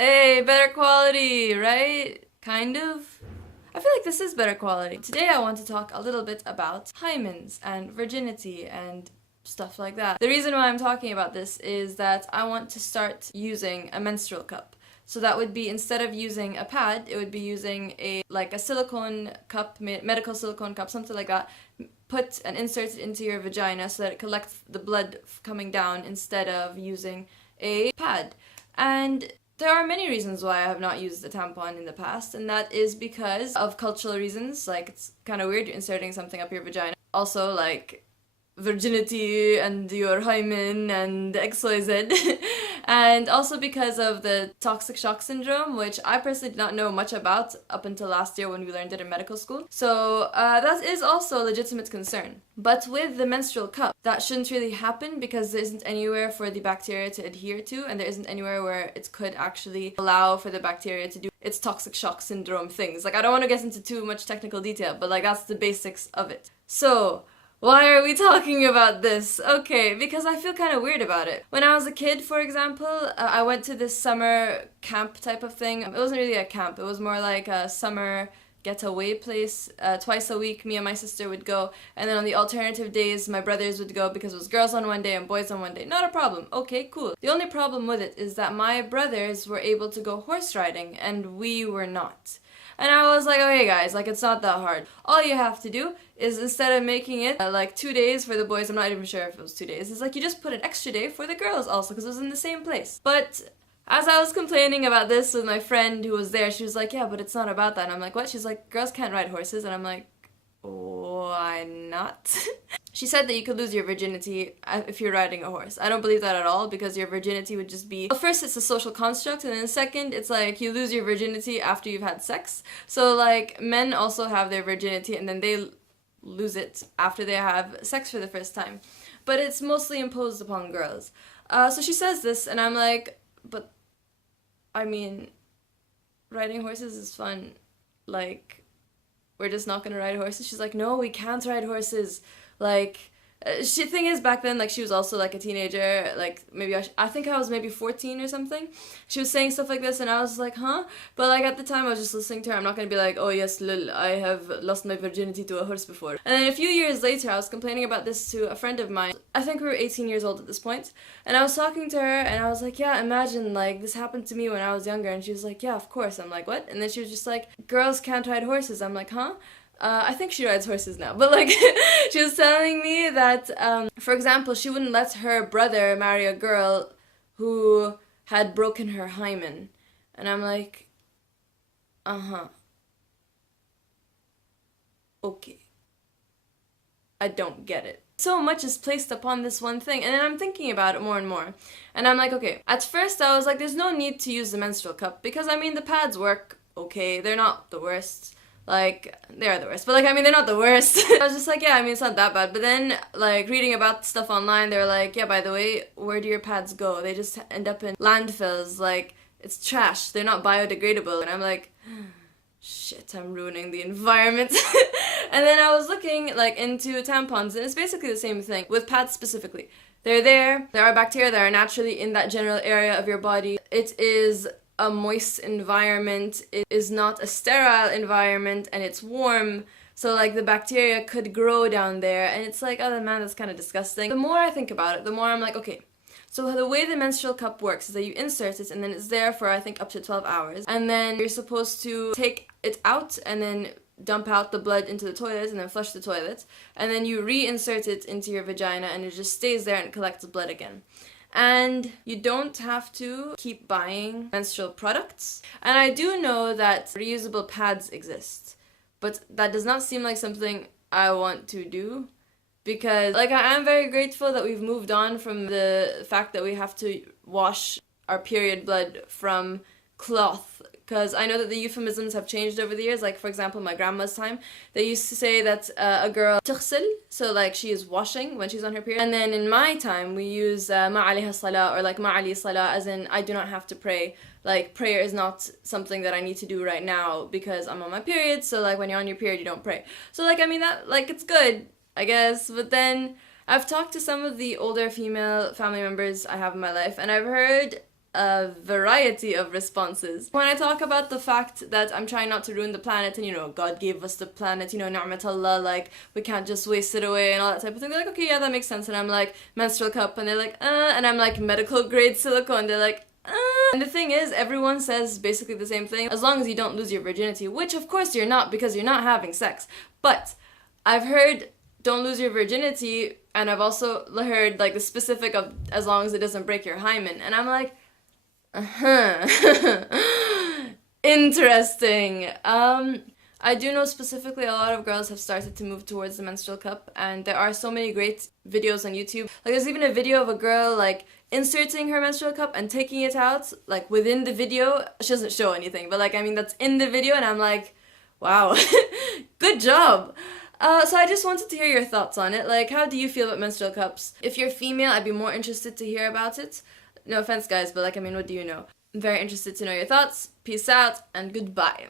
Hey, better quality, right? Kind of. I feel like this is better quality. Today I want to talk a little bit about hymens and virginity and stuff like that. The reason why I'm talking about this is that I want to start using a menstrual cup. So that would be, instead of using a pad, it would be using a silicone cup, medical silicone cup, something like that. Put and insert it into your vagina so that it collects the blood coming down instead of using a pad. And there are many reasons why I have not used a tampon in the past, and that is because of cultural reasons. Like, it's kind of weird you're inserting something up your vagina. Also, like, virginity and your hymen and XYZ. And also because of the toxic shock syndrome, which I personally did not know much about up until last year when we learned it in medical school. So that is also a legitimate concern. But with the menstrual cup, that shouldn't really happen because there isn't anywhere for the bacteria to adhere to, and there isn't anywhere where it could actually allow for the bacteria to do its toxic shock syndrome things. Like, I don't want to get into too much technical detail, but like, that's the basics of it. So why are we talking about this? Okay, because I feel kind of weird about it. When I was a kid, for example, I went to this summer camp type of thing. It wasn't really a camp, it was more like a summer getaway place. Twice a week, me and my sister would go, and then on the alternative days, my brothers would go because it was girls on one day and boys on one day. Not a problem. Okay, cool. The only problem with it is that my brothers were able to go horse riding, and we were not. And I was like, okay guys, like, it's not that hard. All you have to do is, instead of making it like 2 days for the boys, I'm not even sure if it was 2 days, it's like you just put an extra day for the girls also, because it was in the same place. But as I was complaining about this with my friend who was there, she was like, yeah, but it's not about that. And I'm like, what? She's like, girls can't ride horses. And I'm like, why not? She said that you could lose your virginity if you're riding a horse. I don't believe that at all, because your virginity would just be... Well, first, it's a social construct, and then second, it's like you lose your virginity after you've had sex. So, like, men also have their virginity, and then they lose it after they have sex for the first time. But it's mostly imposed upon girls. So she says this, and I'm like, but, I mean, riding horses is fun. Like, we're just not gonna ride horses? She's like, no, we can't ride horses. Like, thing is, back then, like, she was also like a teenager, like, maybe I think I was maybe 14 or something. She was saying stuff like this, and I was like, huh? But like, at the time, I was just listening to her. I'm not gonna be like, oh yes, lol, I have lost my virginity to a horse before. And then a few years later, I was complaining about this to a friend of mine. I think we were 18 years old at this point, and I was talking to her, and I was like, yeah, imagine, like, this happened to me when I was younger. And she was like, yeah, of course. I'm like, what? And then she was just like, girls can't ride horses. I'm like, huh? I think she rides horses now, but like, she was telling me that, for example, she wouldn't let her brother marry a girl who had broken her hymen. And I'm like, uh-huh. Okay. I don't get it. So much is placed upon this one thing, and then I'm thinking about it more and more. And I'm like, okay, at first I was like, there's no need to use the menstrual cup, because I mean, the pads work okay, they're not the worst. Like, they are the worst, but like, I mean, they're not the worst. I was just like, yeah, I mean, it's not that bad. But then, like, reading about stuff online, they're like, yeah, by the way, where do your pads go? They just end up in landfills. Like, it's trash. They're not biodegradable. And I'm like, shit, I'm ruining the environment. And then I was looking, like, into tampons, and it's basically the same thing, with pads specifically. They're there are bacteria that are naturally in that general area of your body. It is a moist environment, it is not a sterile environment, and it's warm, so like the bacteria could grow down there, and it's like, oh man, that's kind of disgusting. The more I think about it, the more I'm like, okay, so the way the menstrual cup works is that you insert it, and then it's there for, I think, up to 12 hours, and then you're supposed to take it out and then dump out the blood into the toilet and then flush the toilet, and then you reinsert it into your vagina, and it just stays there and collects blood again. And you don't have to keep buying menstrual products. And I do know that reusable pads exist, but that does not seem like something I want to do, because like, I am very grateful that we've moved on from the fact that we have to wash our period blood from cloth, because I know that the euphemisms have changed over the years. Like, for example, my grandma's time, they used to say that a girl تغسل, so like she is washing when she's on her period. And then in my time, we use ما عليها صلاة, or like ما علي صلاة, as in I do not have to pray. Like, prayer is not something that I need to do right now because I'm on my period, so like, when you're on your period, you don't pray. So like, I mean, that, like, it's good, I guess, but then I've talked to some of the older female family members I have in my life, and I've heard a variety of responses. When I talk about the fact that I'm trying not to ruin the planet and, you know, God gave us the planet, you know, ni'mat like, we can't just waste it away and all that type of thing, they're like, okay, yeah, that makes sense. And I'm like, menstrual cup, and they're like, and I'm like, medical grade silicone, they're like, And the thing is, everyone says basically the same thing, as long as you don't lose your virginity, which of course you're not, because you're not having sex. But I've heard don't lose your virginity, and I've also heard like the specific of as long as it doesn't break your hymen, and I'm like, interesting. I do know specifically a lot of girls have started to move towards the menstrual cup, and there are so many great videos on YouTube. Like, there's even a video of a girl like inserting her menstrual cup and taking it out, like within the video. She doesn't show anything, but like, I mean, that's in the video, and I'm like, wow, good job. So I just wanted to hear your thoughts on it. Like, how do you feel about menstrual cups? If you're female, I'd be more interested to hear about it. No offense, guys, but like, I mean, what do you know? I'm very interested to know your thoughts. Peace out, and goodbye.